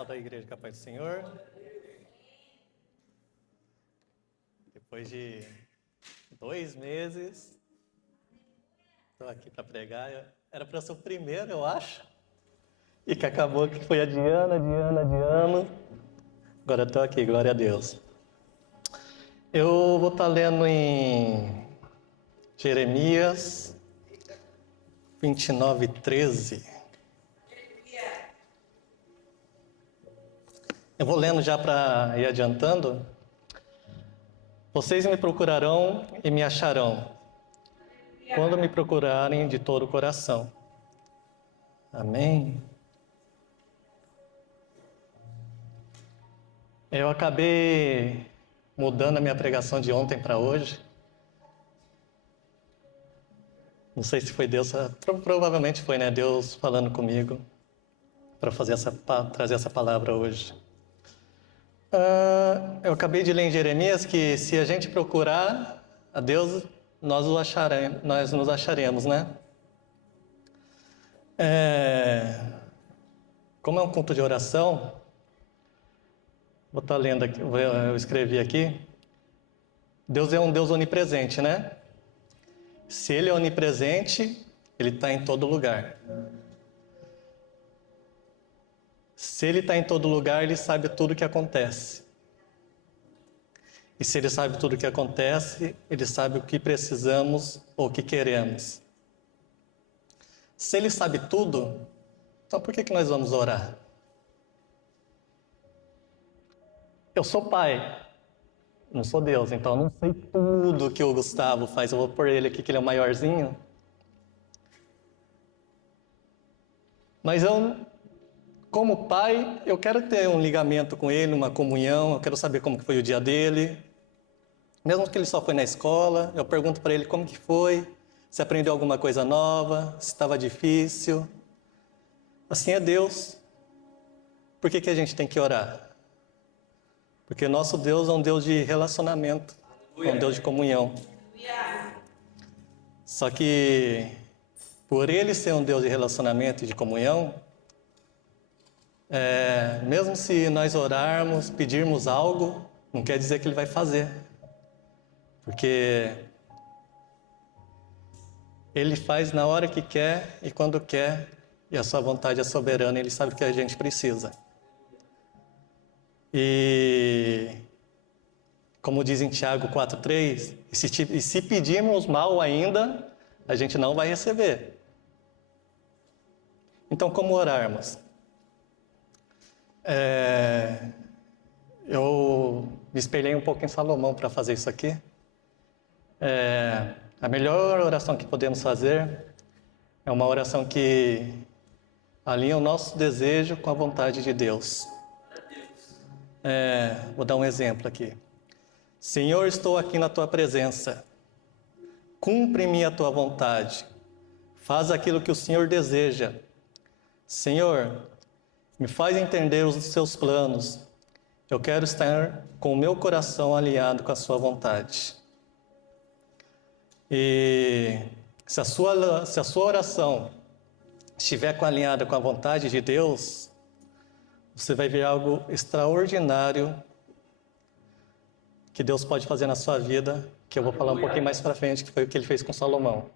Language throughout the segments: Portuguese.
Pessoal da igreja, com a paz do Senhor. Depois de 2 meses, estou aqui para pregar. Era para ser o primeiro, eu acho. E que acabou que foi adiando. Agora estou aqui, glória a Deus. Eu vou estar lendo em Jeremias 29:13. Eu vou lendo já para ir adiantando. Vocês me procurarão e me acharão, quando me procurarem de todo o coração. Amém? Eu acabei mudando a minha pregação de ontem para hoje. Não sei se foi Deus, provavelmente foi, né? Deus falando comigo para trazer essa palavra hoje. Eu acabei de ler em Jeremias que se a gente procurar a Deus, nós nos acharemos, né? Como é um culto de oração, vou estar lendo aqui, eu escrevi aqui. Deus é um Deus onipresente, né? Se Ele é onipresente, Ele está em todo lugar. Se Ele está em todo lugar, Ele sabe tudo o que acontece. E se Ele sabe tudo o que acontece, Ele sabe o que precisamos ou o que queremos. Se Ele sabe tudo, então por que nós vamos orar? Eu sou pai, não sou Deus, então eu não sei tudo que o Gustavo faz. Eu vou pôr ele aqui, que ele é o maiorzinho. Mas eu, como pai, eu quero ter um ligamento com ele, uma comunhão, eu quero saber como que foi o dia dele. Mesmo que ele só foi na escola, eu pergunto para ele como que foi, se aprendeu alguma coisa nova, se estava difícil. Assim é Deus. Por que a gente tem que orar? Porque nosso Deus é um Deus de relacionamento, é um Deus de comunhão. Só que, por Ele ser um Deus de relacionamento e de comunhão, mesmo se nós orarmos, pedirmos algo, não quer dizer que Ele vai fazer. Porque Ele faz na hora que quer e quando quer, e a sua vontade é soberana, Ele sabe o que a gente precisa. E, como diz em Tiago 4:3, e se pedirmos mal ainda, a gente não vai receber. Então, como orarmos? Eu me espelhei um pouco em Salomão para fazer isso aqui. A melhor oração que podemos fazer é uma oração que alinha o nosso desejo com a vontade de Deus. Vou dar um exemplo aqui. Senhor, estou aqui na Tua presença. Cumpre-me a Tua vontade. Faz aquilo que o Senhor deseja. Senhor, me faz entender os Seus planos. Eu quero estar com o meu coração alinhado com a Sua vontade. E se a sua oração estiver alinhada com a vontade de Deus, você vai ver algo extraordinário que Deus pode fazer na sua vida, que eu vou falar um pouquinho mais para frente, que foi o que Ele fez com Salomão.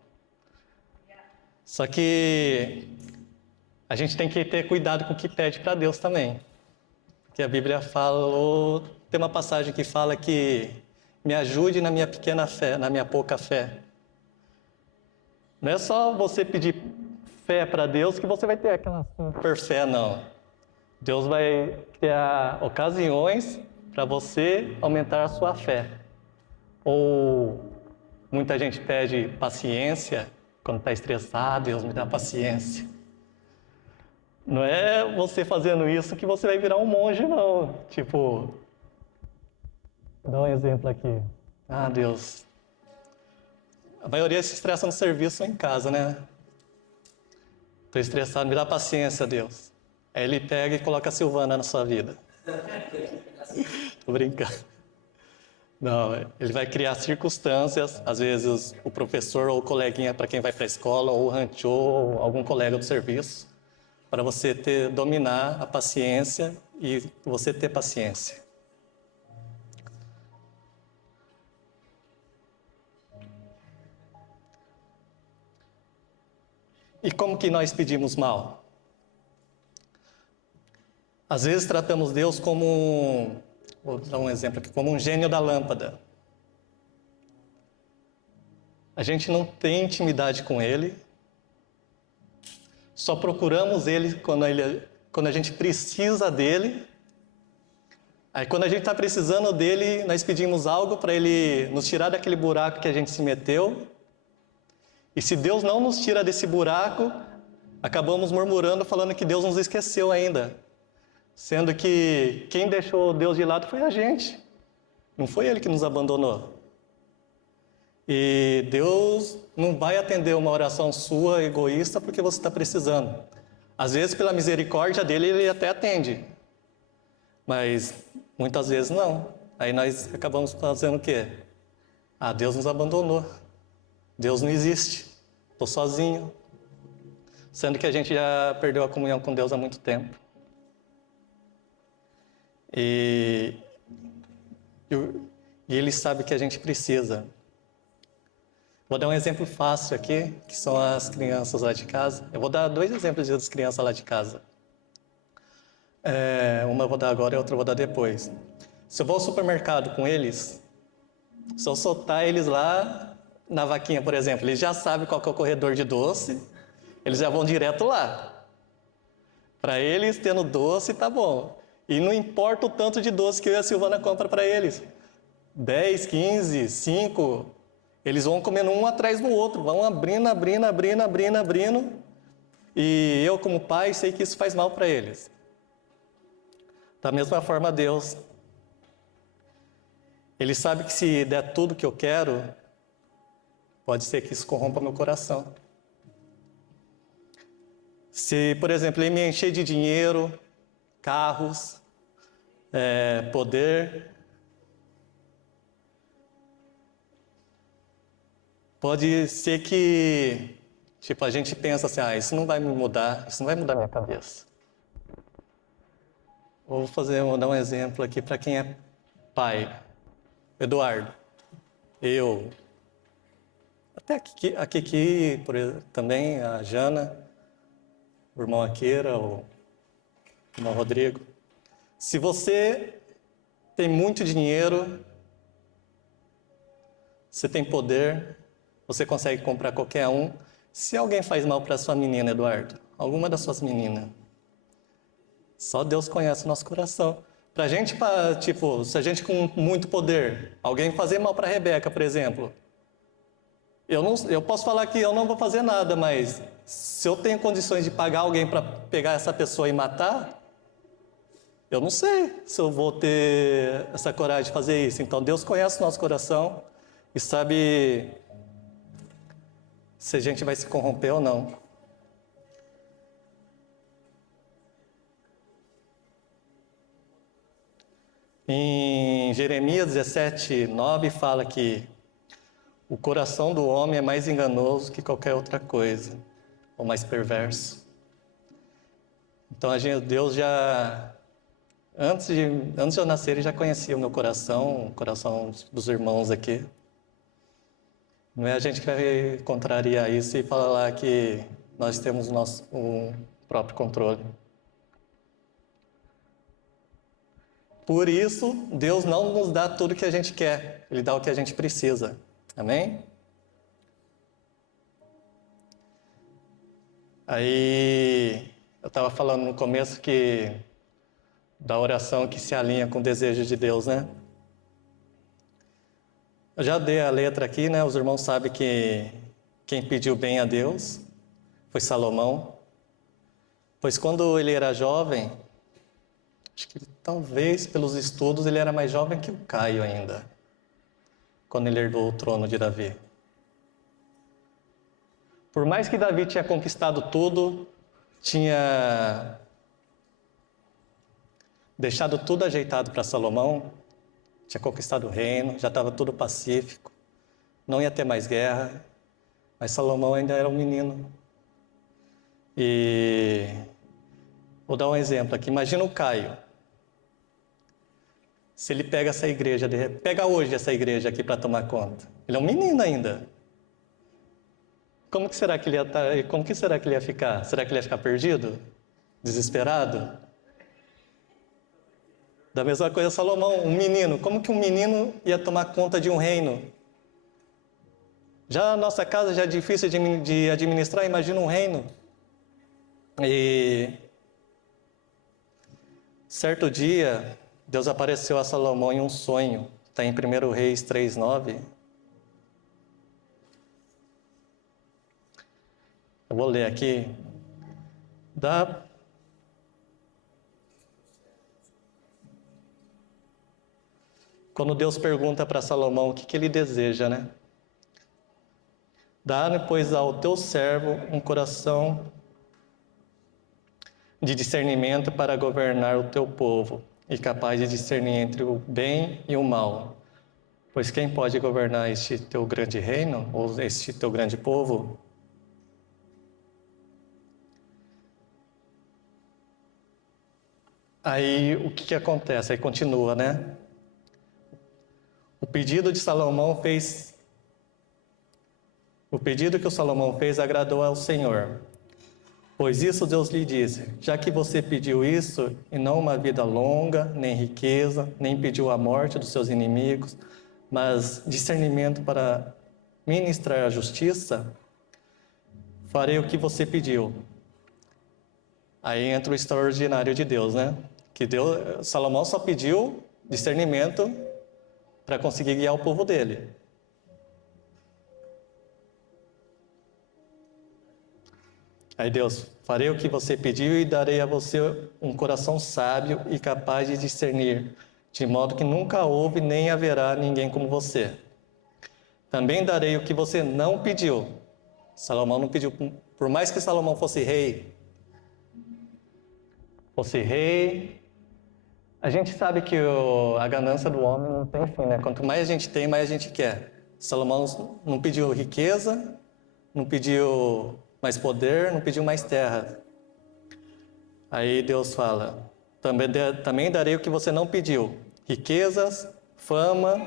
Só que a gente tem que ter cuidado com o que pede para Deus também. Porque a Bíblia tem uma passagem que fala que me ajude na minha pequena fé, na minha pouca fé. Não é só você pedir fé para Deus que você vai ter aquela super fé, não. Deus vai criar ocasiões para você aumentar a sua fé. Ou muita gente pede paciência quando está estressado, Deus me dá paciência. Não é você fazendo isso que você vai virar um monge, não. Tipo, vou dar um exemplo aqui. Deus. A maioria se estressa no serviço ou em casa, né? Estou estressado, me dá paciência, Deus. Aí Ele pega e coloca a Silvana na sua vida. Tô brincando. Não, Ele vai criar circunstâncias, às vezes o professor ou o coleguinha para quem vai para a escola, ou o rancho, ou algum colega do serviço, para você dominar a paciência e você ter paciência. E como que nós pedimos mal? Às vezes tratamos Deus como, vou dar um exemplo aqui, como um gênio da lâmpada. A gente não tem intimidade com Ele, só procuramos Ele quando a gente precisa dEle. Aí quando a gente está precisando dEle, nós pedimos algo para Ele nos tirar daquele buraco que a gente se meteu. E se Deus não nos tira desse buraco, acabamos murmurando, falando que Deus nos esqueceu ainda. Sendo que quem deixou Deus de lado foi a gente. Não foi Ele que nos abandonou. E Deus não vai atender uma oração sua egoísta porque você está precisando. Às vezes, pela misericórdia dele, Ele até atende. Mas muitas vezes não. Aí nós acabamos fazendo o quê? Ah, Deus nos abandonou. Deus não existe. Estou sozinho. Sendo que a gente já perdeu a comunhão com Deus há muito tempo. E Ele sabe que a gente precisa. Vou dar um exemplo fácil aqui, que são as crianças lá de casa. Eu vou dar 2 exemplos das crianças lá de casa. Uma eu vou dar agora e a outra eu vou dar depois. Se eu vou ao supermercado com eles, se eu soltar eles lá na vaquinha, por exemplo, eles já sabem qual que é o corredor de doce, eles já vão direto lá. Para eles, tendo doce, tá bom. E não importa o tanto de doce que eu e a Silvana compra para eles. 10, 15, 5... Eles vão comendo um atrás do outro, vão abrindo. E eu, como pai, sei que isso faz mal para eles. Da mesma forma, Deus. Ele sabe que se der tudo que eu quero, pode ser que isso corrompa meu coração. Se, por exemplo, ele me encher de dinheiro, carros, poder... Pode ser que, a gente pensa assim, isso não vai me mudar, isso não vai mudar minha cabeça. Vou dar um exemplo aqui para quem é pai. Eduardo, eu, até a Kiki também, a Jana, o irmão Aqueira, o irmão Rodrigo. Se você tem muito dinheiro, você tem poder... Você consegue comprar qualquer um. Se alguém faz mal para sua menina, Eduardo, alguma das suas meninas, só Deus conhece o nosso coração. Pra gente, se a gente com muito poder, alguém fazer mal para a Rebeca, por exemplo, eu posso falar que eu não vou fazer nada, mas se eu tenho condições de pagar alguém para pegar essa pessoa e matar, eu não sei se eu vou ter essa coragem de fazer isso. Então Deus conhece o nosso coração e sabe... se a gente vai se corromper ou não. Em Jeremias 17:9 fala que o coração do homem é mais enganoso que qualquer outra coisa, ou mais perverso. Então Deus já, antes de eu nascer, Ele já conhecia o meu coração, o coração dos irmãos aqui. Não é a gente que vai contrariar isso e falar que nós temos o próprio controle. Por isso, Deus não nos dá tudo que a gente quer. Ele dá o que a gente precisa. Amém? Aí, eu estava falando no começo da oração que se alinha com o desejo de Deus, né? Eu já dei a letra aqui, né? Os irmãos sabem que quem pediu bem a Deus foi Salomão. Pois quando ele era jovem, acho que talvez pelos estudos ele era mais jovem que o Caio ainda, quando ele herdou o trono de Davi. Por mais que Davi tinha conquistado tudo, tinha deixado tudo ajeitado para Salomão, tinha conquistado o reino, já estava tudo pacífico, não ia ter mais guerra, mas Salomão ainda era um menino. E vou dar um exemplo aqui. Imagina o Caio. Se ele pega essa igreja, pega hoje essa igreja aqui para tomar conta. Ele é um menino ainda. Como que será que ele ia como que será que ele ia ficar? Será que ele ia ficar perdido? Desesperado? Da mesma coisa Salomão, um menino. Como que um menino ia tomar conta de um reino? Já a nossa casa já é difícil de administrar, imagina um reino. E certo dia, Deus apareceu a Salomão em um sonho. Está em 1 Reis 3:9. Eu vou ler aqui. Quando Deus pergunta para Salomão o que ele deseja, né? Dá, pois, ao teu servo um coração de discernimento para governar o teu povo e capaz de discernir entre o bem e o mal. Pois quem pode governar este teu grande reino, ou este teu grande povo? Aí o que acontece? Aí continua, né? O pedido que o Salomão fez agradou ao Senhor. Pois isso Deus lhe disse: já que você pediu isso, e não uma vida longa, nem riqueza, nem pediu a morte dos seus inimigos, mas discernimento para ministrar a justiça, farei o que você pediu. Aí entra o extraordinário de Deus, né? Que Salomão só pediu discernimento para conseguir guiar o povo dele. Aí Deus, farei o que você pediu e darei a você um coração sábio e capaz de discernir, de modo que nunca houve nem haverá ninguém como você. Também darei o que você não pediu. Salomão não pediu, por mais que Salomão fosse rei, a gente sabe que a ganância do homem não tem fim, né? Quanto mais a gente tem, mais a gente quer. Salomão não pediu riqueza, não pediu mais poder, não pediu mais terra. Aí Deus fala, também darei o que você não pediu, riquezas, fama,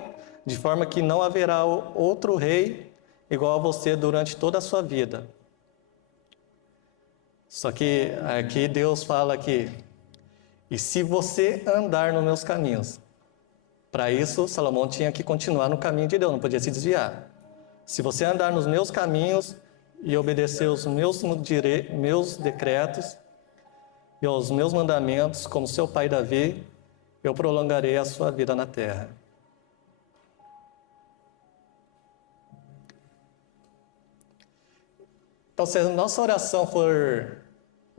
de forma que não haverá outro rei igual a você durante toda a sua vida. Só que aqui Deus fala que, e se você andar nos meus caminhos, para isso Salomão tinha que continuar no caminho de Deus, não podia se desviar. Se você andar nos meus caminhos e obedecer os meus decretos e aos meus mandamentos, como seu pai Davi, eu prolongarei a sua vida na terra. Então, se a nossa oração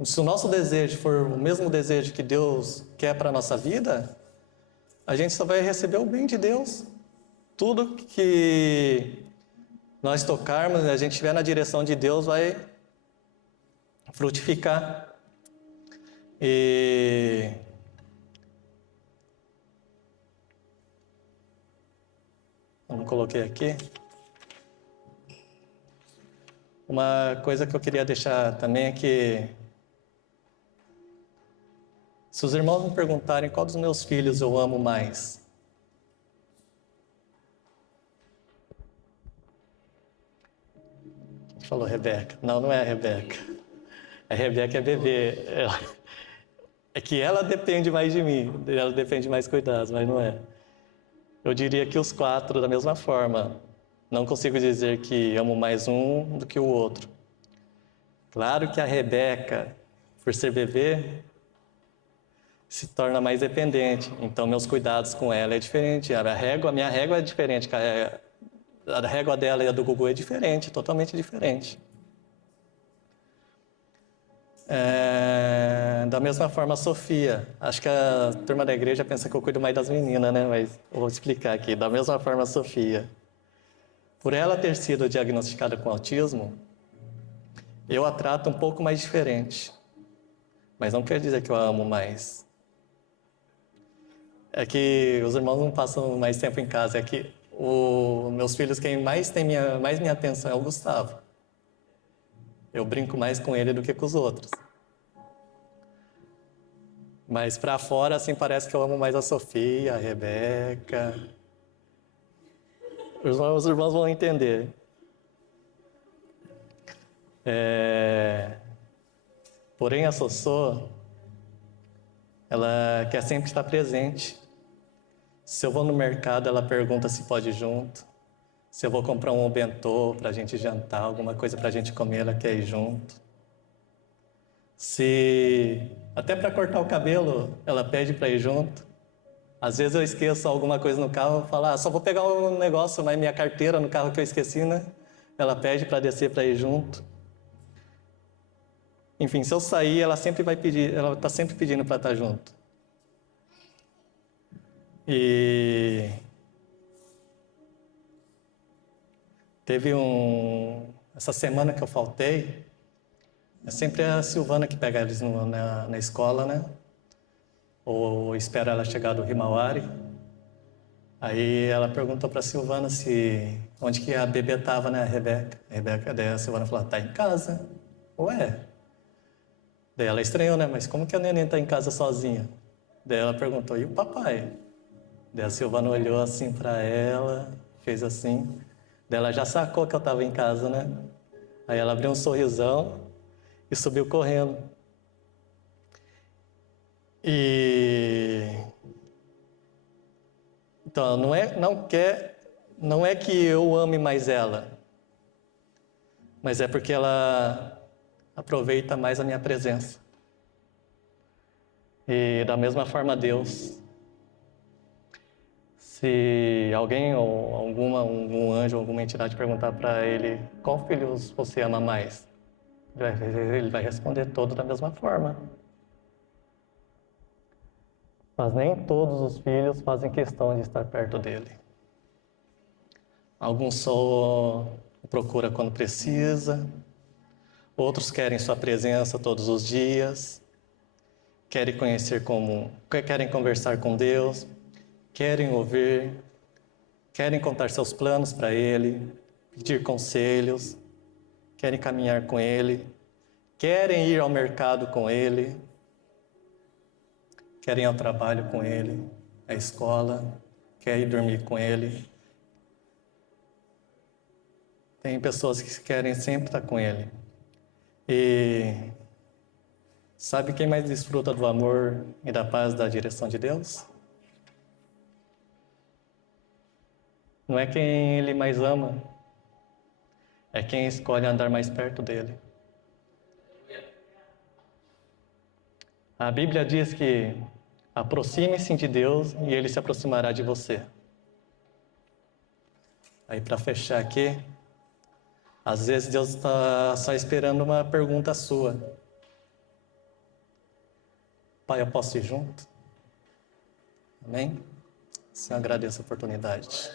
se o nosso desejo for o mesmo desejo que Deus quer para a nossa vida, a gente só vai receber o bem de Deus. Tudo que nós tocarmos, a gente estiver na direção de Deus, vai frutificar. E eu não coloquei aqui. Uma coisa que eu queria deixar também é que, se os irmãos me perguntarem qual dos meus filhos eu amo mais, quem falou Rebeca? Não, não é a Rebeca. A Rebeca é bebê. É que ela depende mais de mim, ela depende mais cuidados, mas não é. Eu diria que os 4 da mesma forma. Não consigo dizer que amo mais um do que o outro. Claro que a Rebeca, por ser bebê, se torna mais dependente. Então, meus cuidados com ela é diferente. A minha régua é diferente. A régua dela e a do Gugu é diferente, totalmente diferente. Da mesma forma, a Sofia. Acho que a turma da igreja pensa que eu cuido mais das meninas, né? Mas eu vou explicar aqui. Da mesma forma, a Sofia. Por ela ter sido diagnosticada com autismo, eu a trato um pouco mais diferente. Mas não quer dizer que eu a amo mais. É que os irmãos não passam mais tempo em casa. É que meus filhos, quem mais tem minha atenção é o Gustavo. Eu brinco mais com ele do que com os outros. Mas para fora, assim, parece que eu amo mais a Sofia, a Rebeca. Os irmãos vão entender. Porém, a Sossô, ela quer sempre estar presente. Se eu vou no mercado, ela pergunta se pode ir junto. Se eu vou comprar um bentô para a gente jantar, alguma coisa para a gente comer, ela quer ir junto. Se até para cortar o cabelo, ela pede para ir junto. Às vezes eu esqueço alguma coisa no carro, eu falo, só vou pegar um negócio, mas minha carteira no carro que eu esqueci, né? Ela pede para descer para ir junto. Enfim, se eu sair, ela sempre vai pedir, ela está sempre pedindo para estar junto. E teve essa semana que eu faltei, é sempre a Silvana que pega eles na escola, né? Ou espera ela chegar do Himawari. Aí ela perguntou para a Silvana onde que a bebê estava, né, a Rebeca. Daí a Silvana falou, tá em casa. Ué? Daí ela estranhou, né? Mas como que a neném tá em casa sozinha? Daí ela perguntou, e o papai? Daí a Silvana olhou assim para ela, fez assim. Daí ela já sacou que eu estava em casa, né? Aí ela abriu um sorrisão e subiu correndo. Então, não é que eu ame mais ela, mas é porque ela aproveita mais a minha presença. E da mesma forma Deus, se alguém ou algum anjo, alguma entidade perguntar para ele qual filho você ama mais, ele vai responder todos da mesma forma. Mas nem todos os filhos fazem questão de estar perto dele. Alguns só o procura quando precisa, outros querem sua presença todos os dias, querem conversar com Deus, querem ouvir, querem contar seus planos para Ele, pedir conselhos, querem caminhar com Ele, querem ir ao mercado com Ele, querem ir ao trabalho com Ele, à escola, querem ir dormir com Ele. Tem pessoas que querem sempre estar com Ele. E sabe quem mais desfruta do amor e da paz da direção de Deus? Não é quem Ele mais ama, é quem escolhe andar mais perto dEle. A Bíblia diz que aproxime-se de Deus e Ele se aproximará de você. Aí para fechar aqui, às vezes Deus está só esperando uma pergunta sua. Pai, eu posso ir junto? Amém? Senhor, agradeço a oportunidade.